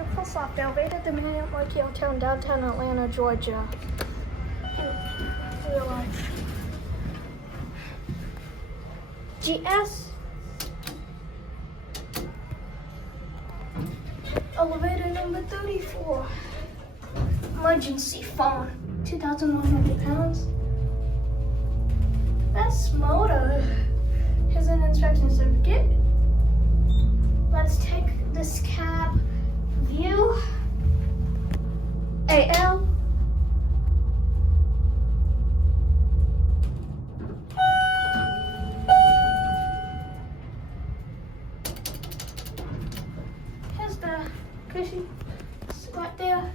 the full soft elevator at the Marriott Marquis Hotel in downtown Atlanta, Georgia. Real life. GS. Elevator number 34. Emergency phone. 2,100 pounds. Best motor. Here's an inspection certificate. Let's take this cab view. AL. Here's the cushion. It's right there.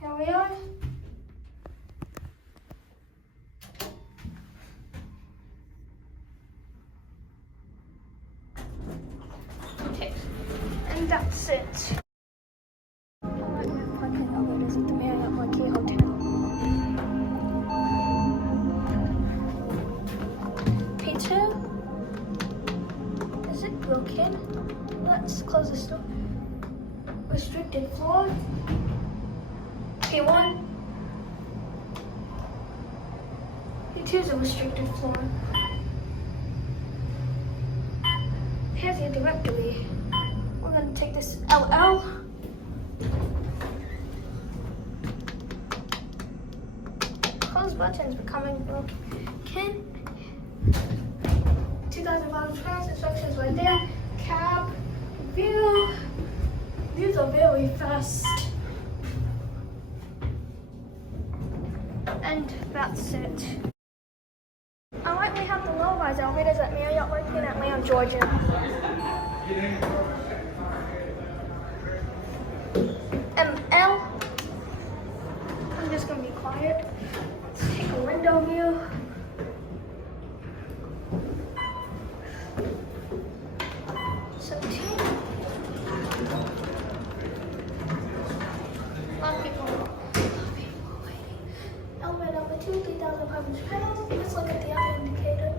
Here we are. Okay, and that's it. Alright, we have parking elevators at the Marriott Marquis Hotel. P2. Is it broken? Let's close this door. Restricted floor. P1. P2 is a restricted floor. Here's your directory. We're gonna take this LL. Close buttons becoming broken. 2,000 pounds, instructions right there. Cab, view. These are very fast. And that's it. Alright, we have the low-rise elevators at Marriott Marquis in Atlanta, Georgia. ML. I'm just gonna be quiet. Let's take a window view. A lot of people waiting. Elevator number 2, 3,500 pounds. Let's look at the other indicator.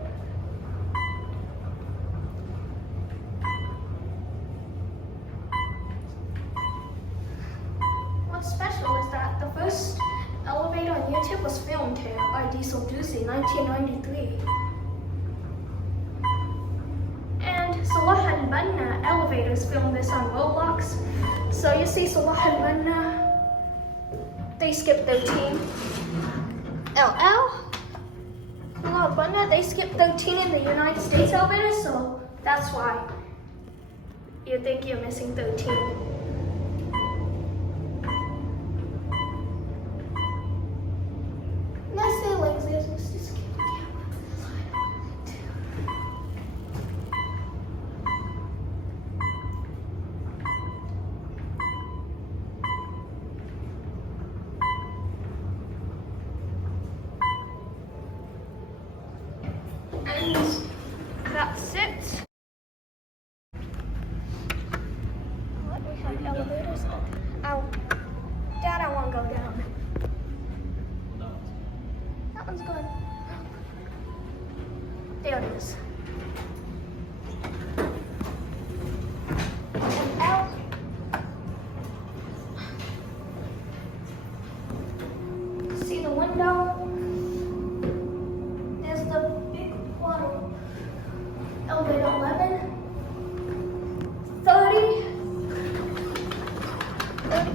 What's special is that the first elevator on YouTube was filmed here by Diesel Ducey in 1993. And Salah and Banna elevators filmed this on Roblox. So you see Salah and Banna, they skipped 13. LL, Salah and Banna, they skipped 13 in the United States elevator, so that's why you think you're missing 13. Let's say legs, let's just keep the camera. And that's it. What, we have elevators? Dad, I want to go down. That one's good. There it is. And out. See the window? There's the big water. Elevator 11. 30. 30.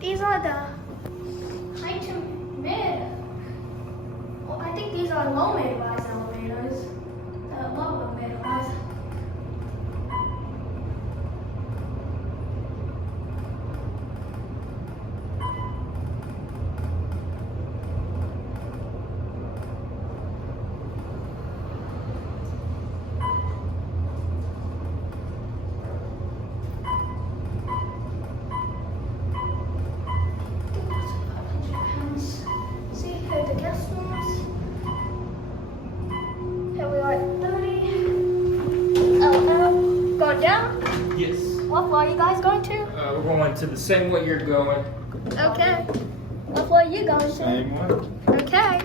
These are the high to mid. Well, I think these are low mid-rise elevators. The lower mid-rise. See, here are the guest rooms. Here we are at 30. LL. Going down? Yes. What floor are you guys going to? We're going to the same way you're going. Okay. What floor are you going to? Same one. Okay.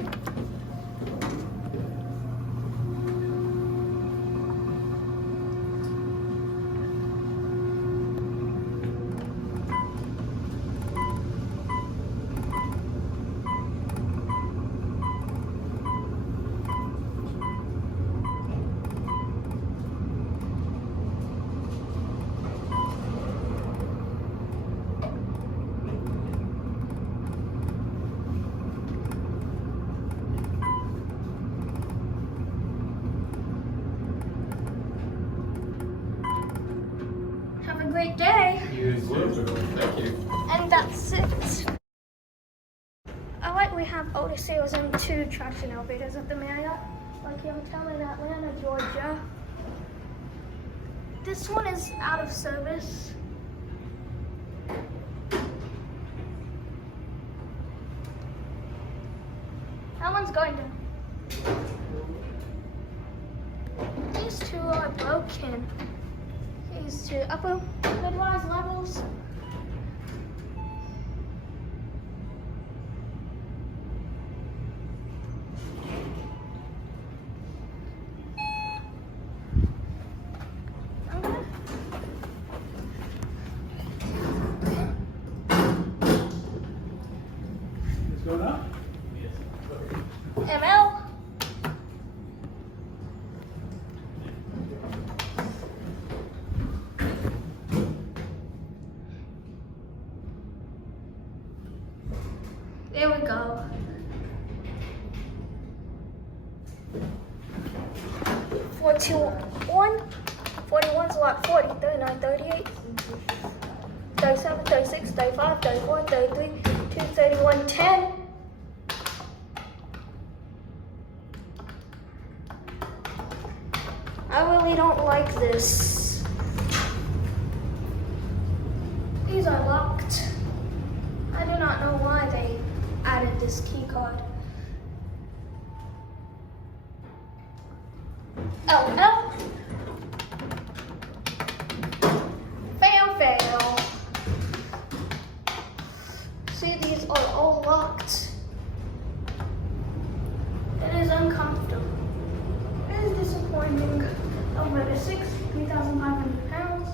Have a great day. You as well, Bill. Thank you. And that's it. Alright, we have Otis sales and 2 traction elevators at the Marriott, like Youngstown in Atlanta, Georgia. This one is out of service. That one's going down. These 2 are broken. These 2 upper mid-rise levels. It's going up? ML. There we go. 41, 41's lot 40, 39, 38, 37, 36, 35, 34, 33, 2, 31, 10. I really don't like this. These are locked. I do not know why they added this key card. Oh, fail, fail. See, these are all locked. It is uncomfortable. It is disappointing. Elevator 6, 3,500 pounds.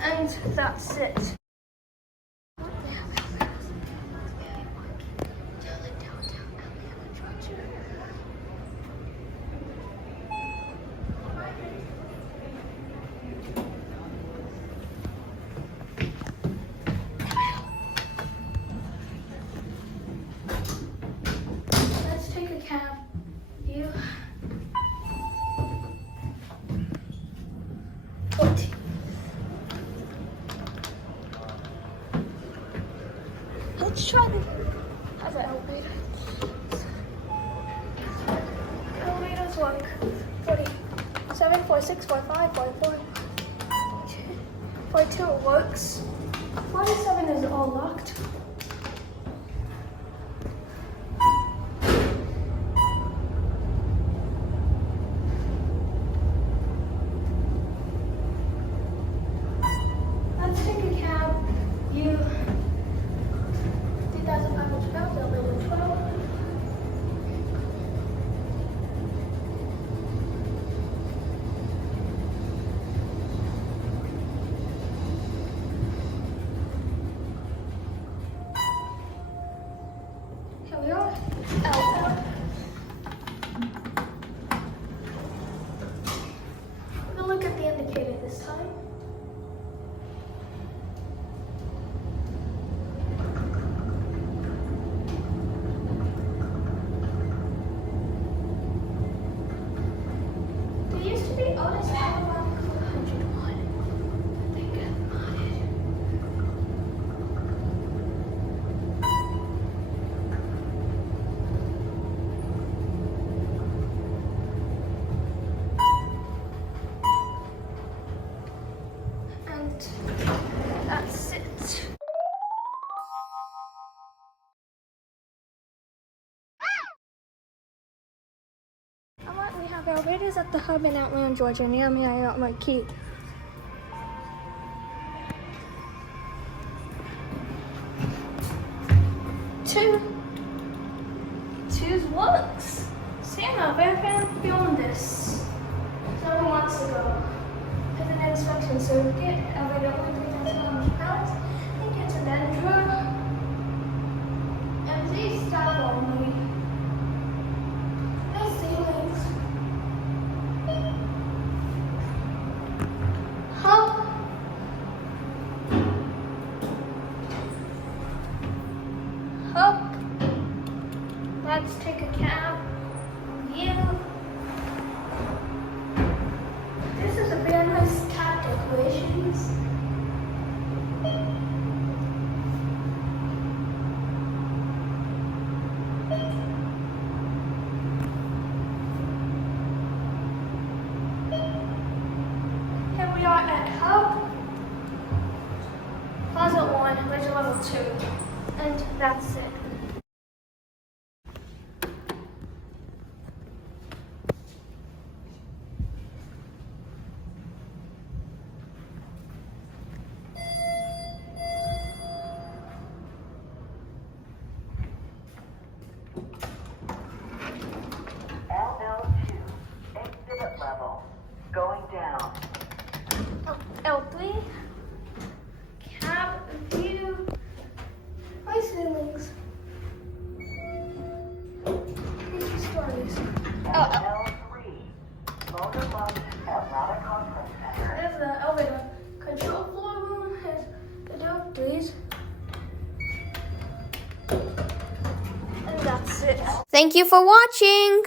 And that's it. Let's take a cab. You. 14. Let's try the other elevator. Elevators work. 47, 46, 45, 44. 42 works. 47 is all locked. Let's take a cab. You. 3,500 pounds, elevator 12. Here we are. Alpha. We're gonna look at the indicator this time. There used to be Otis Alabama 101. I think I'm on it. And that's it. Alright, we have elevators at the hub in Atlanta, Georgia, near Marriott Marquis. two. Two's works. Santa, where can I film this? Someone wants to go. Has an inspection, so get elevator only £3,000 and get to Denver. Empty staff only. No ceilings. Hub. Hub. Let's take a cab. View. This is a very nice cab decorations. Here we are at Hub. Closet 1, which is level 2. And that's it. LL2, exhibit level, going down. L3. Cab view. My ceilings. 3 stories. LL3, motor bus, Atlanta Conference Center. There's the elevator. Control floor room has the door, please. And that's it. Thank you for watching.